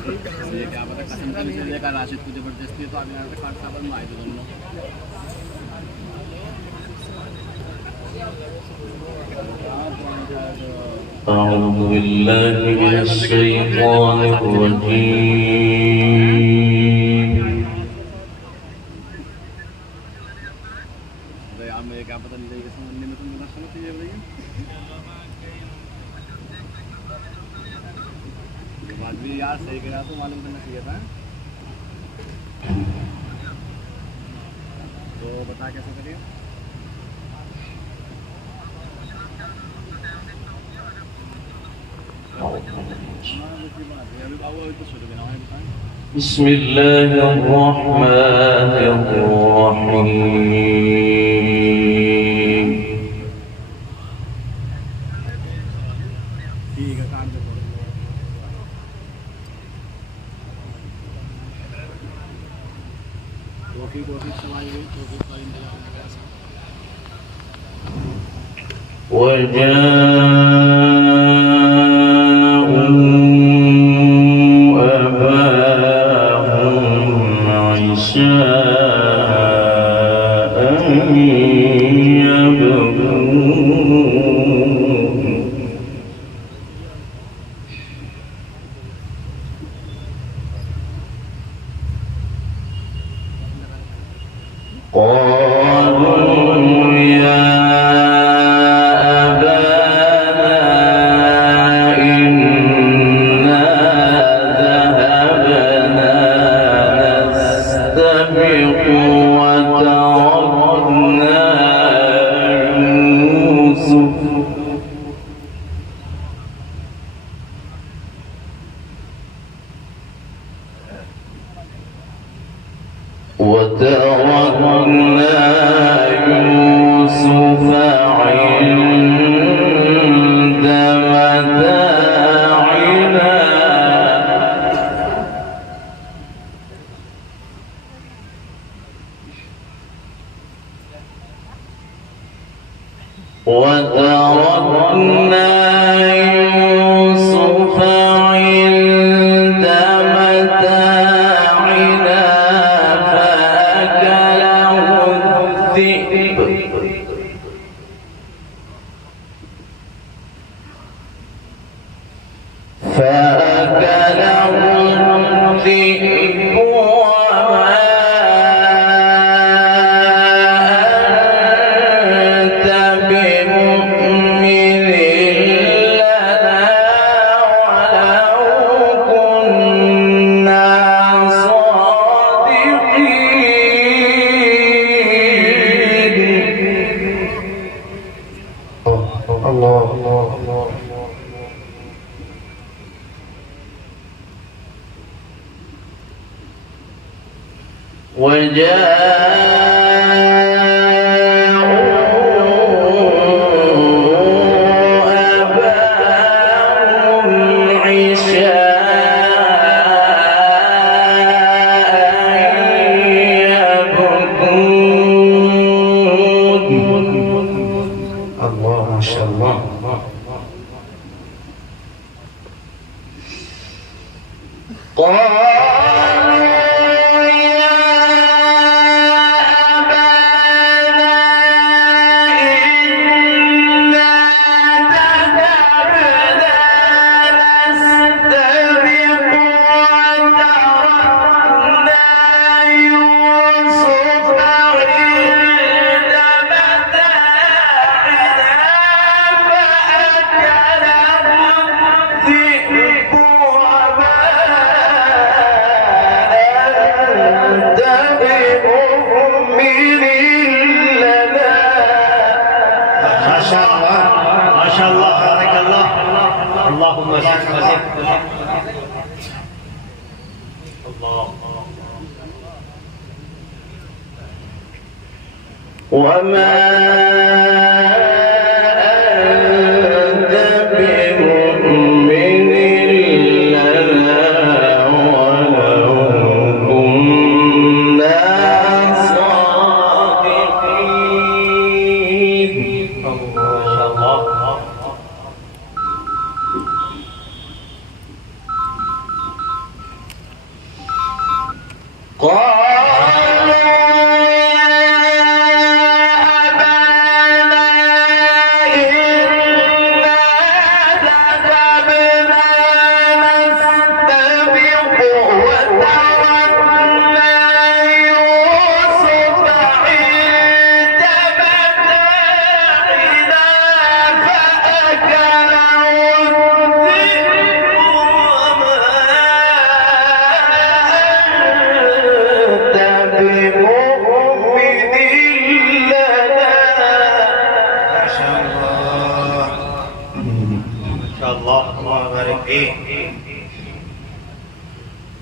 क्या पता कसम से चले का राशिद को जबरदस्ती तो अभी यहाँ पे कार्ड साबर में आए थे दोनों أعوذ بالله من الشيطان الرجيم मुझे क्या पता नहीं लगेगा समझने में तो मेरा समझ चाहिए भैया बात भी यार सही कह रहा तो मालूम करना चाहिए था तो बता कैसे करिए بسم الله الرحمن الرحيم ठीक है काम देखो टोपी सवाई हुई टोपी का इंतजाम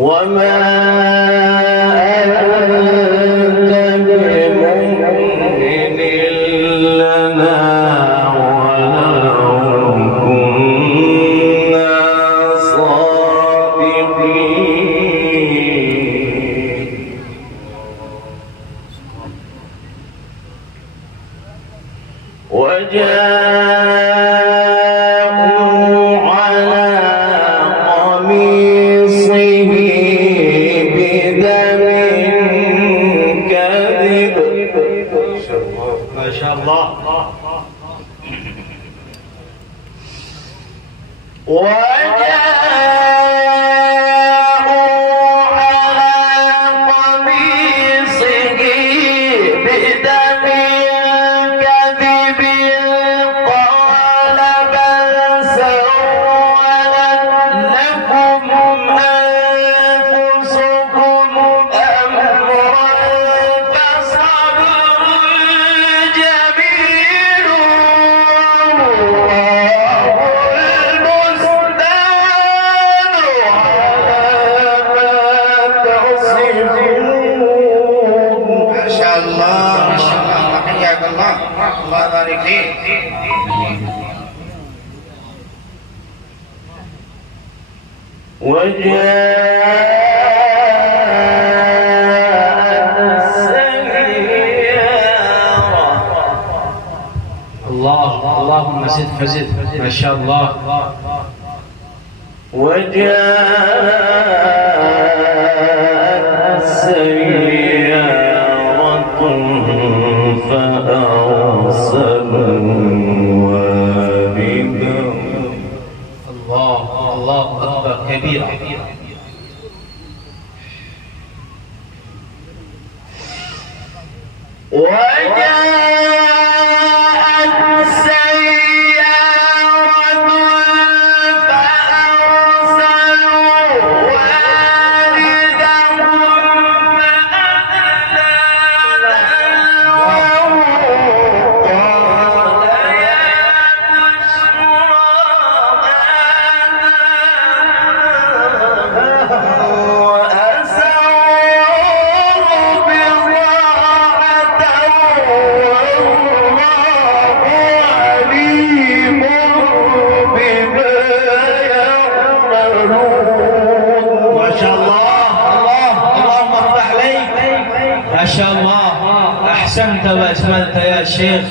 وما أنت بمؤمن لنا ولو كنا صادقين وجاءوا على قميصه بدم كذب ما شاء الله الله يبارك فيك. اللهم زد فزد ما شاء الله. وجاءت سيارة فأرسلوا واردهم. الله أكبر كبيرا. ما شاء الله أحسنت وأجملت يا شيخ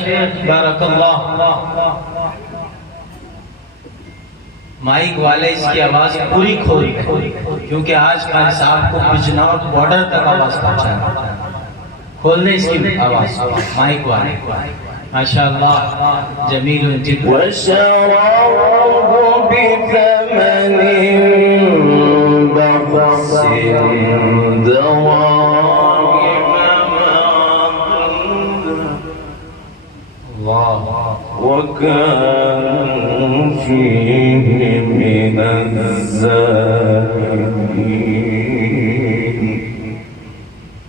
بارك الله. माइक वाले इसकी आवाज पूरी खोल क्योंकि आज खान साहब को बिजनौर बॉर्डर तक आवाज पहुंचाना. खोल दे इसकी आवाज माइक वाले. माशाअल्लाह जमील जिद्द. وشروه بثمن بخس وكانوا فيه من الزاهدين.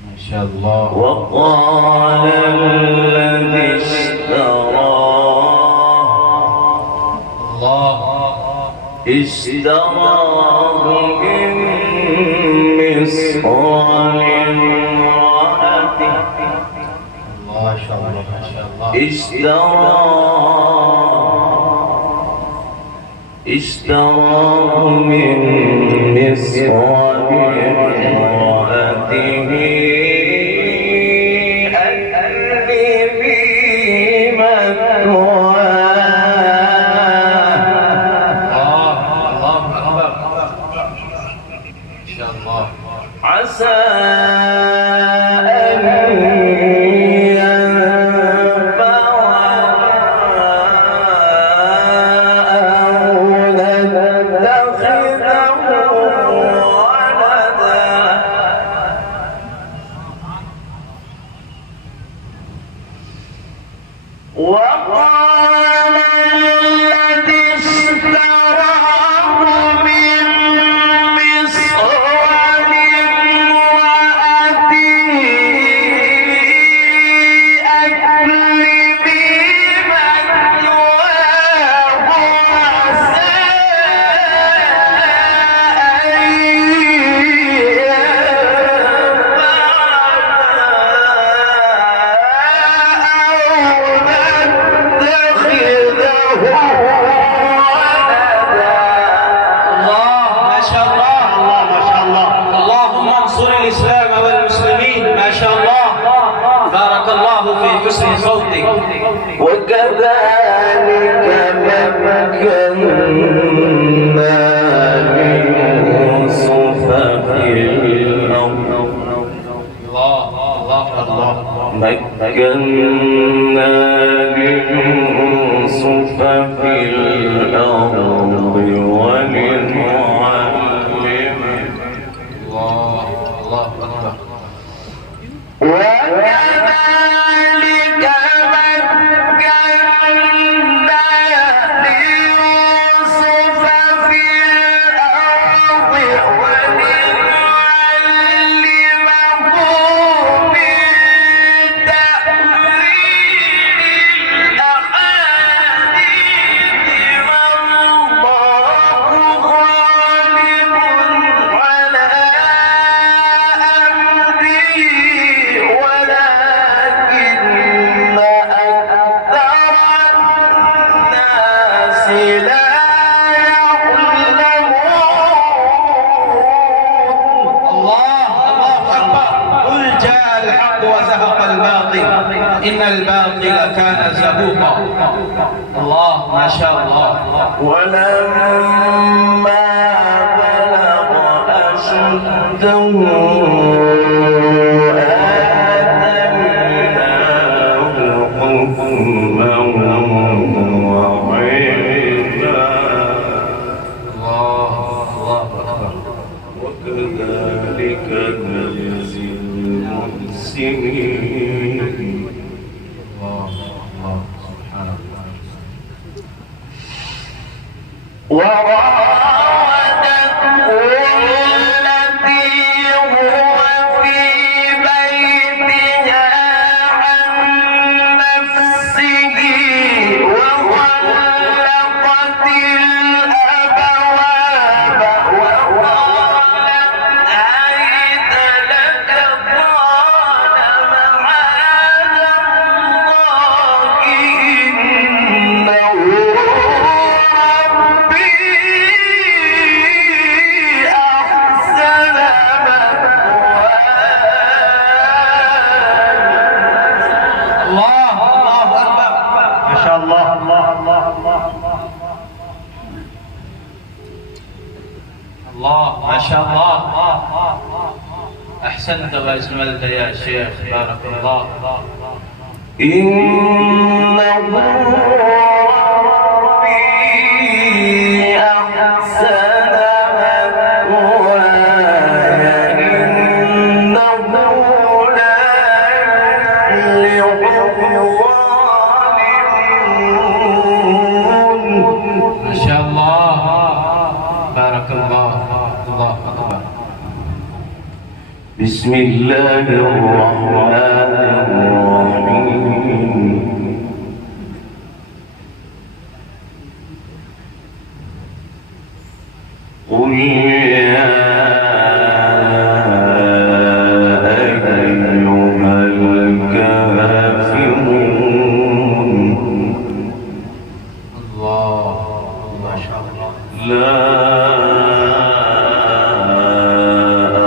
ما شاء الله. وقال الذي اشتراه من مصر لامرأته. ما شاء الله ما شاء الله. اشتراه من مصر لامرأته أكرمي مثواه. الله أكبر. ما شاء الله. عسى أن وكذلك مكنا ليوسف في الأرض مكنا ليوسف في الأرض ولنعلمه إن الباطل كان زهوقا. الله ما شاء الله. ولما بلغ أشده آتيناه حكما وعلما. الله أكبر. وكذلك نجزي المحسنين. وراودته التي هو في بيتها عن نفسه وغلقت الأبواب وقالت هيت لك قال معاذ الله إنه الله ما شاء الله. أحسنت وأجملت يا شيخ، بارك الله. إنه ربي أحسن مثواي إنه لا يفلح الظالمون. ما شاء الله، بارك الله. الله أكبر. بسم الله الرحمن الرحيم. قل يا أيها الكافرون. الله ما شاء الله. لا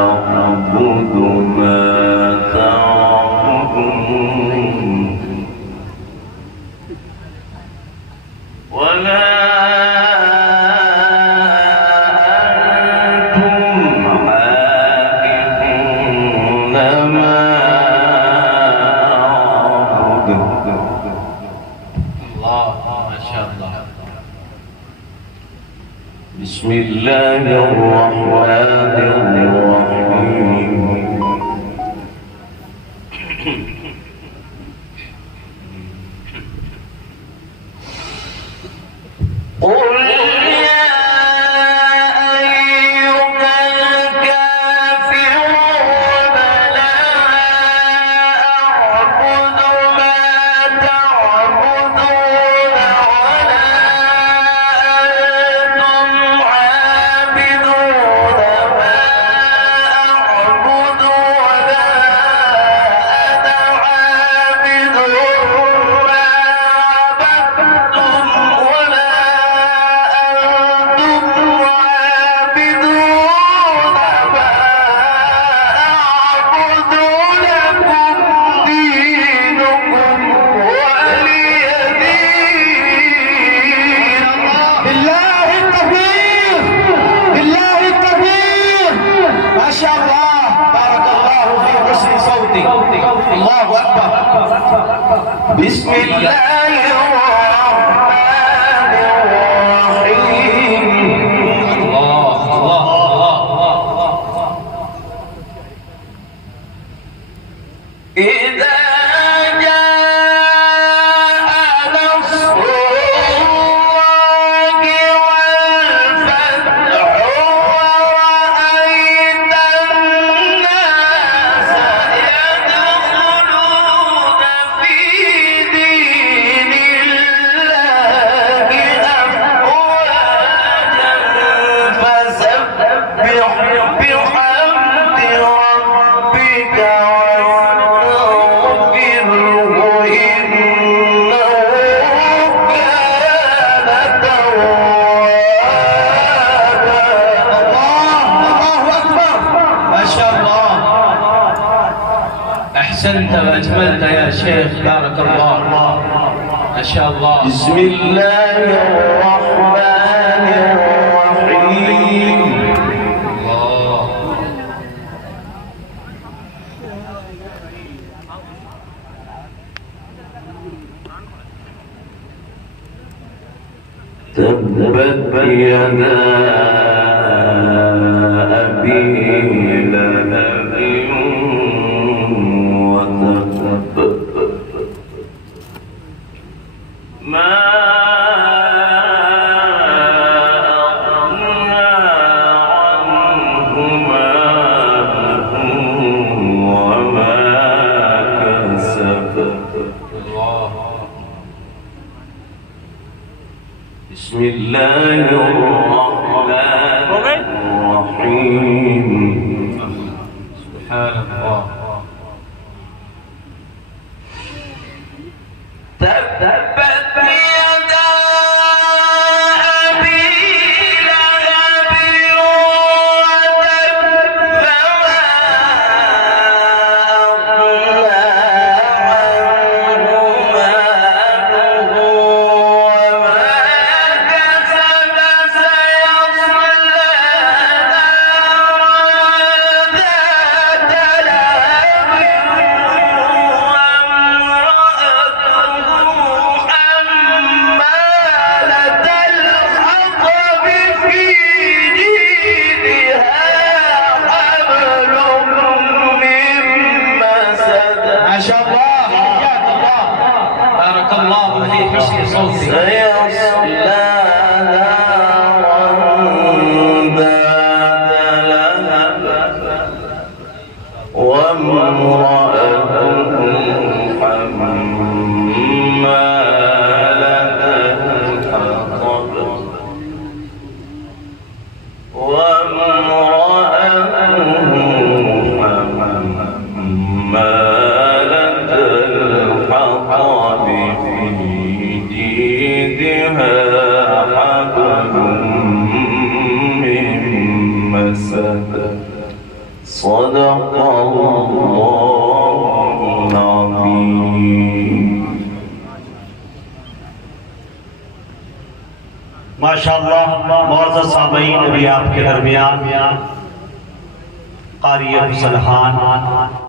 أعبد ما تعبدون ولا أنتم الله الرحمن الرحيم قل يا أيها الكافرون لا أعبد ما تعبدون ولا أنتم عابدون ما أعبد ولا أنا عابد ما عبدتم ولا الله أكبر. بسم الله الرحمن الرحيم. الله الله الله. إذا جاء نصر الله والفتح ورأيت الناس يدخلون في دين الله أفواجا فسبح بحمد ربك واستغفره إنه كان توابا. الله أكبر. ما شاء الله، أحسنت وأجملت يا شيخ، بارك الله. ما شاء الله. بسم الله الرحمن الرحيم. الله. تبت يدا أبي لهب وتب ما أغنى عنه ماله وما كسب. بسم الله الرحمن الرحيم. سبحان الله. تبت يدا أبي لهب وتب فما أغنى عنه ماله وما كسب سيصلى نارا ذات لهب ما شاء الله، حياك الله، بارك الله في حسن صوتك. سيصلى نارا ذات لهب وامرأته حمالة الحطب حمالة الحطب في جيدها حبل من مسد. صدق الله العظيم. माशाअल्लाह मुअज़्ज़ज़ सामीईन, अभी आपके दरमियान क़ारी अफ़ज़ल खान